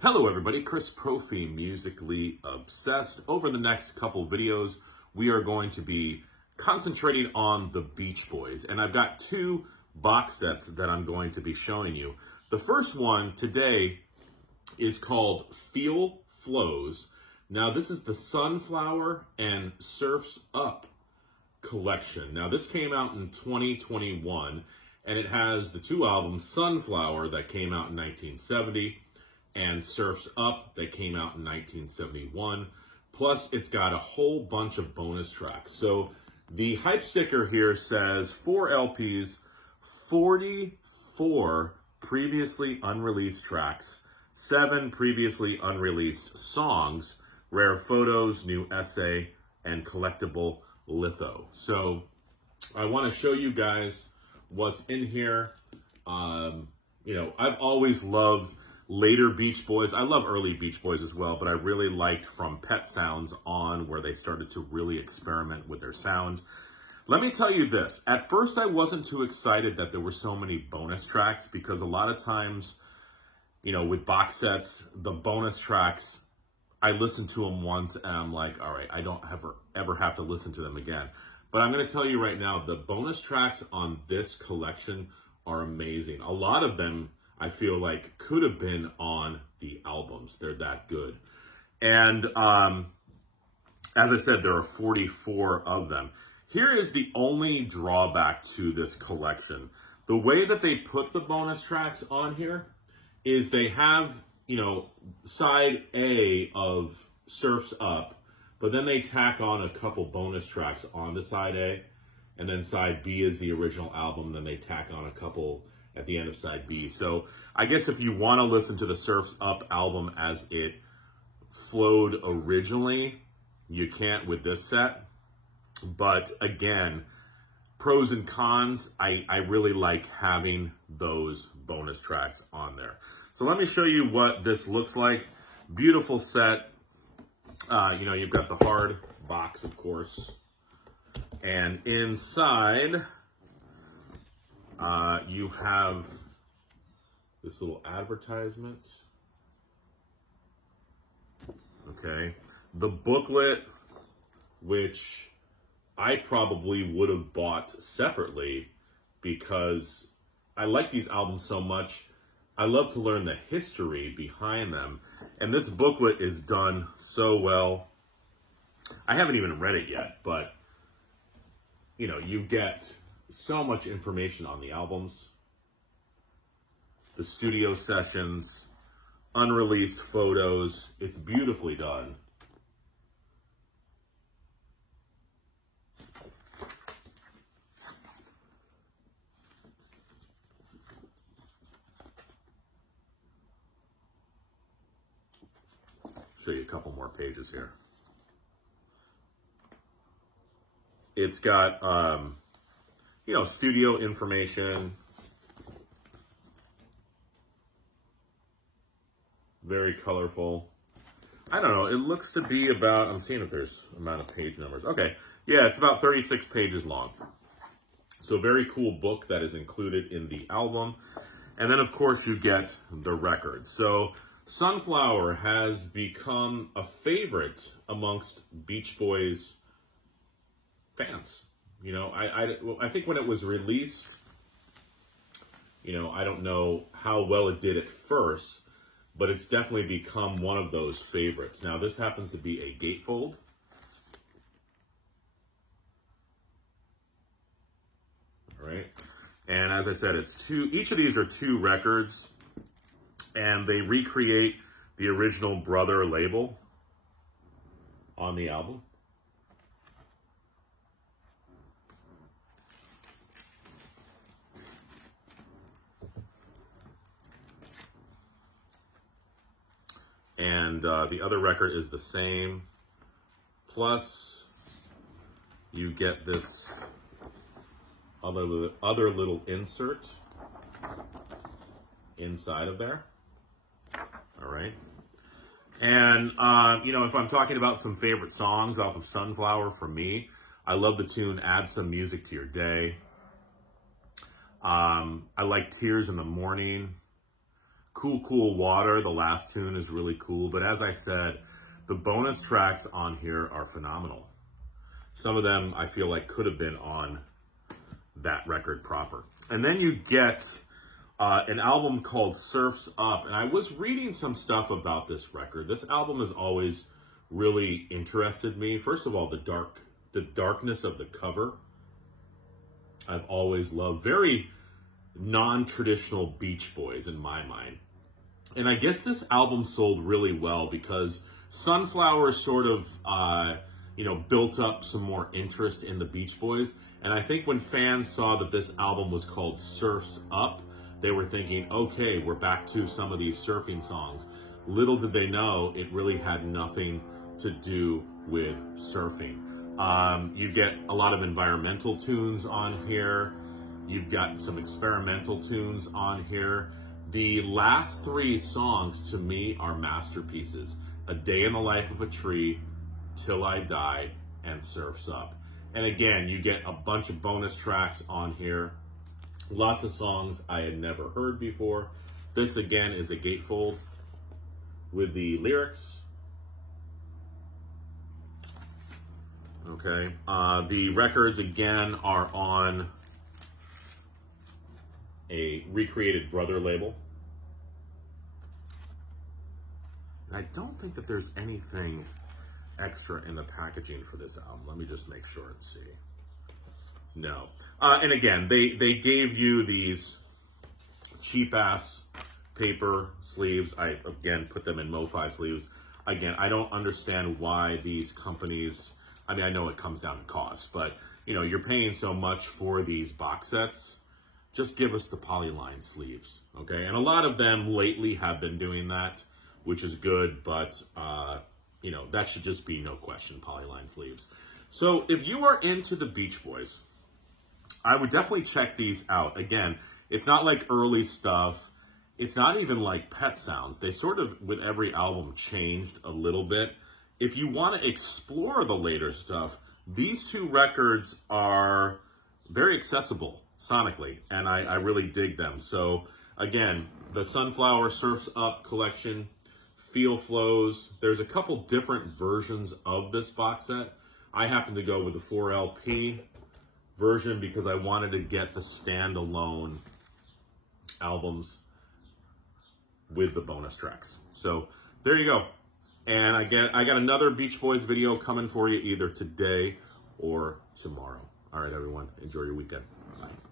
Hello everybody, Chris Profi, Musically Obsessed. Over the next couple videos, we are going to be concentrating on the Beach Boys. And I've got two box sets that I'm going to be showing you. The first one today is called Feel Flows. Now this is the Sunflower and Surfs Up collection. Now this came out in 2021 and it has the two albums, Sunflower that came out in 1970 and Surfs Up that came out in 1971. Plus, it's got a whole bunch of bonus tracks. So the hype sticker here says 4 LPs, 44 previously unreleased tracks, 7 previously unreleased songs, rare photos, new essay, and collectible litho. So I want to show you guys what's in here. I've always loved later Beach Boys. I love early Beach Boys as well, but I really liked from Pet Sounds on, where they started to really experiment with their sound. Let me tell you this. At first, I wasn't too excited that there were so many bonus tracks, because a lot of times, with box sets, the bonus tracks, I listen to them once and I'm like, all right, I don't ever have to listen to them again. But I'm going to tell you right now, the bonus tracks on this collection are amazing. A lot of them I feel like could have been on the albums. They're that good. And as I said, there are 44 of them. Here is the only drawback to this collection. The way that they put the bonus tracks on here is they have, side A of Surfs Up, but then they tack on a couple bonus tracks onto side A, and then side B is the original album, then they tack on a couple at the end of side B. So I guess if you want to listen to the Surfs Up album as it flowed originally, you can't with this set. But again, pros and cons, I really like having those bonus tracks on there. So let me show you what this looks like. Beautiful set. You've got the hard box, of course. And inside, you have this little advertisement. Okay. The booklet, which I probably would have bought separately because I like these albums so much. I love to learn the history behind them. And this booklet is done so well. I haven't even read it yet, but, you get so much information on the albums, the studio sessions, unreleased photos. It's beautifully done. Show you a couple more pages here. It's got, studio information. Very colorful. I don't know, it looks to be about, I'm seeing if there's amount of page numbers. Okay, yeah, it's about 36 pages long. So very cool book that is included in the album. And then of course you get the record. So Sunflower has become a amongst Beach Boys fans. I think when it was released, I don't know how well it did at first, but it's definitely become one of those favorites. Now, this happens to be a gatefold. All right. And as I said, each of these are 2 records, and they recreate the original Brother label on the album. And the other record is the same. Plus, you get this other little insert inside of there. All right. And, if I'm talking about some favorite songs off of Sunflower for me, I love the tune Add Some Music to Your Day. I like Tears in the Morning. Cool, Cool Water, the last tune, is really cool. But as I said, the bonus tracks on here are phenomenal. Some of them I feel like could have been on that record proper. And then you get an album called Surf's Up. And I was reading some stuff about this record. This album has always really interested me. First of all, the darkness of the cover, I've always loved. Very non-traditional Beach Boys in my mind. And I guess this album sold really well because Sunflower sort of, built up some more interest in the Beach Boys. And I think when fans saw that this album was called Surf's Up, they were thinking, okay, we're back to some of these surfing songs. Little did they know it really had nothing to do with surfing. You get a lot of environmental tunes on here. You've got some experimental tunes on here. The last 3 songs to me are masterpieces. A Day in the Life of a Tree, Till I Die, and Surf's Up. And again, you get a bunch of bonus tracks on here. Lots of songs I had never heard before. This again is a gatefold with the lyrics. Okay, the records again are on a Recreated Brother label. And I don't think that there's anything extra in the packaging for this album. Let me just make sure and see. No. And again, they gave you these cheap-ass paper sleeves. I, again, put them in MoFi sleeves. Again, I don't understand why these companies... I mean, I know it comes down to cost, but, you're paying so much for these box sets. Just give us the polyline sleeves, okay? And a lot of them lately have been doing that, which is good, but, that should just be no question, polyline sleeves. So if you are into the Beach Boys, I would definitely check these out. Again, it's not like early stuff. It's not even like Pet Sounds. They sort of, with every album, changed a little bit. If you want to explore the later stuff, these 2 records are very accessible sonically, and I really dig them. So again, the Sunflower Surf's Up collection, Feel Flows. There's a couple different versions of this box set. I happen to go with the 4LP version because I wanted to get the standalone albums with the bonus tracks. So there you go. And I got another Beach Boys video coming for you either today or tomorrow. All right, everyone, enjoy your weekend. Bye.